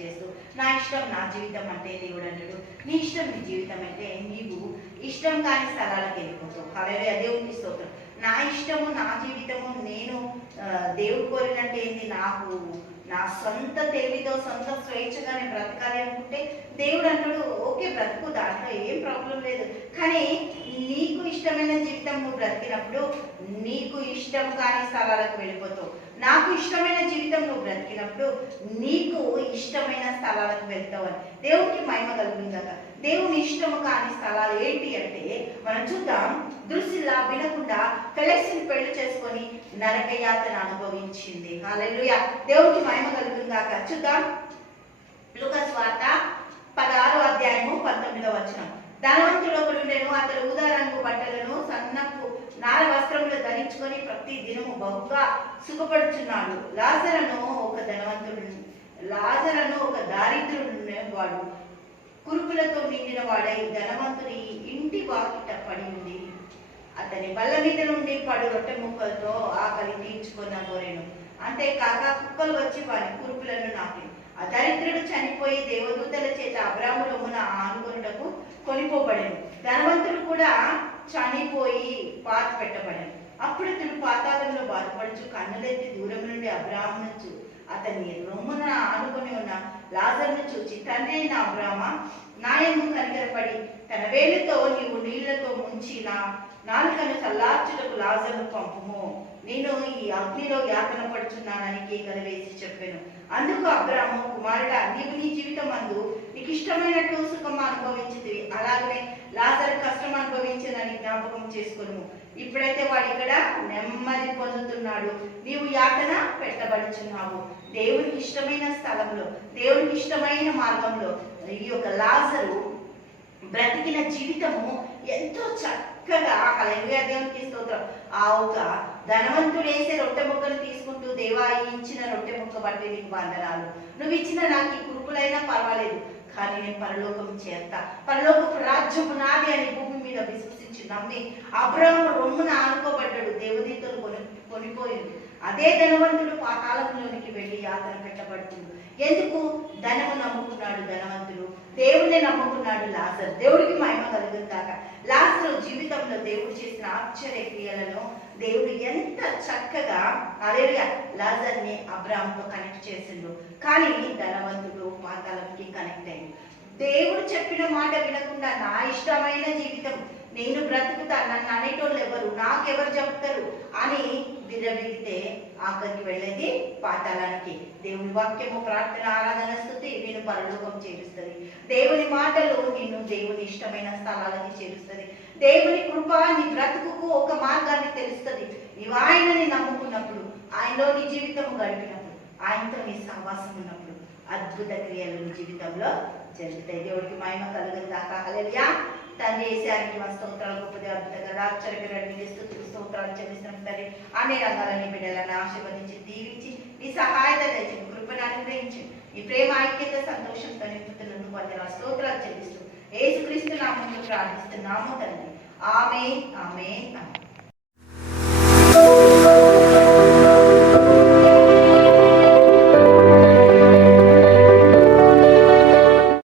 చేస్తూ నా ఇష్టం నా జీవితం అంటే దేవుడు అంటాడు, నీ ఇష్టం నీ జీవితం అంటే నీవు ఇష్టం కాని స్థలాలకు వెళ్ళిపోతావు. హల్లెలూయా, దేవునికి స్తోత్రం. నా ఇష్టము నా జీవితము నేను దేవుడు కోరినట్టు ఏంది, నాకు నా సొంత తెలివితో సొంత స్వేచ్ఛగా నేను బ్రతకాలి అనుకుంటే దేవుడు అంటాడు ఓకే బ్రతుకు, దాంట్లో ఏం ప్రాబ్లం లేదు. కానీ నీకు ఇష్టమైన జీవితం నువ్వు బ్రతికినప్పుడు నీకు ఇష్టం కాని స్థలాలకు వెళ్ళిపోతావు. నాకు ఇష్టమైన జీవితం నువ్వు బ్రతికినప్పుడు నీకు ఇష్టమైన స్థలాలకు వెళ్తావు అని దేవునికి మహిమ కలుగుతుందట. దేవుని ఇష్టము కాని స్థలాలు ఏంటి అంటే మనం చూద్దాం. దృశ్యలా వినకుండా కలెక్షన్ పెళ్లి చేసుకొని నరక యాతన అనుభవించింది. హల్లెలూయా, దేవునికి మహిమ కలుగుతుందాక. చూద్దాం లూకా సువార్త 16వ అధ్యాయము 19వ వచనం. ధనవంతుడు ఒకడు ఉండెను, అతడు ఊదా రంగు బట్టలను సన్నపు నార వస్త్రములు ధరించుకొని ప్రతి దినము బహుగా సుఖపడుచున్నాడు. లాజరును ఒక దారిద్రుడు వాడు కురుపులతో నిండిన వాడై ధనవంతుని ఇంటి వాకిట పడి ఉంది. అతని బల్ల మీద నుండి పడు రొట్టె ముక్కలతో ఆకలి తీర్చుకొనగోరెను. అంతేకాక కుక్కలు వచ్చి వారి కురుపులను నాకి. ఆ దరిద్రుడు చనిపోయి దేవదూతల చేత అబ్రాము రొమ్మున ఆనుకొనుటకు కొనిపోబడెను. ధనవంతుడు కూడా చనిపోయి పాతి పెట్టబడెను. అప్పుడు అతడు పాతాళంలో బాధపడుచు కన్నులెత్తి దూరం నుండి అబ్రామును అతన్ని రొమ్మున ఆనుకొని ఉన్న లాజరును చూచి, తండ్రి అయిన అబ్రామా, నా యందు కనికరపడి తన వేలితో నీవు నీళ్లతో ముంచి నా నాలుకను చల్లార్చుటకు లాజరును పంపుము, నేను ఈ అగ్నిలో యాతన పడుచున్నానని కేకలు వేసి చెప్పాను. అందుకు అబ్రాము, కుమారుడా, నీవు నీ జీవితం అందు నీకు ఇష్టమైనట్లు సుఖం అనుభవించింది, అలాగనే లాజరు కష్టం అనుభవించిందని జ్ఞాపకం చేసుకును. ఇప్పుడైతే వాడు ఇక్కడ నెమ్మది పొందుతున్నాడు, నీవు యాతన పెట్టబడుచున్నావు. దేవునికి ఇష్టమైన స్థలంలో, దేవునికి ఇష్టమైన మార్గంలో ఈ యొక్క లాజరు బ్రతికిన జీవితము ఎంతో చక్కగా. హల్లెలూయా, దేవునికి స్తోత్రం. ఆ ఒక ధనవంతుడు వేసే రొట్టె ముక్కను తీసుకుంటూ, దేవా ఈ ఇచ్చిన రొట్టె ముక్క బట్టి నీకు వందనాలు, నువ్వు ఇచ్చిన నాకు ఈ కురుపులైనా పర్వాలేదు, కానీ నేను పరలోకం చేస్తా, పరలోకపు రాజ్యము నాది అని భూమి మీద విశ్వసించి నమ్మి అబ్రాము రొమ్మున ఆనుకోబడ్డాడు. దేవునితో కొనిపోయింది. అదే ధనవంతుడు పాతాళంలోనికి వెళ్ళి యాతన పెట్టబడుతుంది. ఎందుకు? ధనము నమ్ముకున్నాడు ధనవంతుడు, దేవుణ్ణి నమ్ముకున్నాడు లాజరు. దేవుడికి మహిమ కలుగుతాక. లాజరు జీవితంలో దేవుడు చేసిన ఆశ్చర్య క్రియలను దేవుడు ఎంత చక్కగా హల్లెలూయా లాజర్ని అబ్రాముతో కనెక్ట్ చేసిండు. కానీ ధనవంతుడు పాతాళంకి కనెక్ట్ అయ్యింది. దేవుడు చెప్పిన మాట వినకుండా నా ఇష్టమైన జీవితం నేను బ్రతుకుతా, నన్ను అనేటోళ్ళు ఎవరు, నాకెవరు చెప్తారు అని విరవిగితే ఆఖరికి వెళ్ళేది పాతాళానికి. దేవుని వాక్యము, ప్రార్థన, ఆరాధన, స్తుతి నేను పరలోకం చేరుస్తుంది. దేవుని మాటలు నిన్ను దేవుని ఇష్టమైన స్థలాలకి చేరుస్తుంది. దేవుని కృప నీ బ్రతుకుకు ఒక మార్గాన్ని తెలుస్తుంది. నీవు ఆయనని నమ్ముకున్నప్పుడు, ఆయనలో నీ జీవితం గడిపినప్పుడు, ఆయనతో నీ సహవాసం ఉన్నప్పుడు అద్భుత క్రియలు నీ జీవితంలో జరుగుతాయి. దేవుడికి మహిమ కలుగుతాక. హల్లెలూయా. తండ్రి యేసయ్యానికి మా స్తోత్రాలు, గొప్పది అద్భుతంగా ఆశ్చర్యకరమైన స్తోత్రాలు చెల్లిస్తున్నాం తండ్రి. అన్ని రంగాలని బిడ్డలను ఆశీర్వదించి దీవించి నీ సహాయత తెచ్చి కృపను అనుగ్రహించి నీ ప్రేమ ఐక్యత సంతోషంతో నింపుతున్నందుకు వందనాలు స్తోత్రాలు చెల్లిస్తూ యేసుక్రీస్తు నామములో ప్రార్థిస్తున్నాము తండ్రి. ఆమేన్, ఆమేన్, ఆమేన్.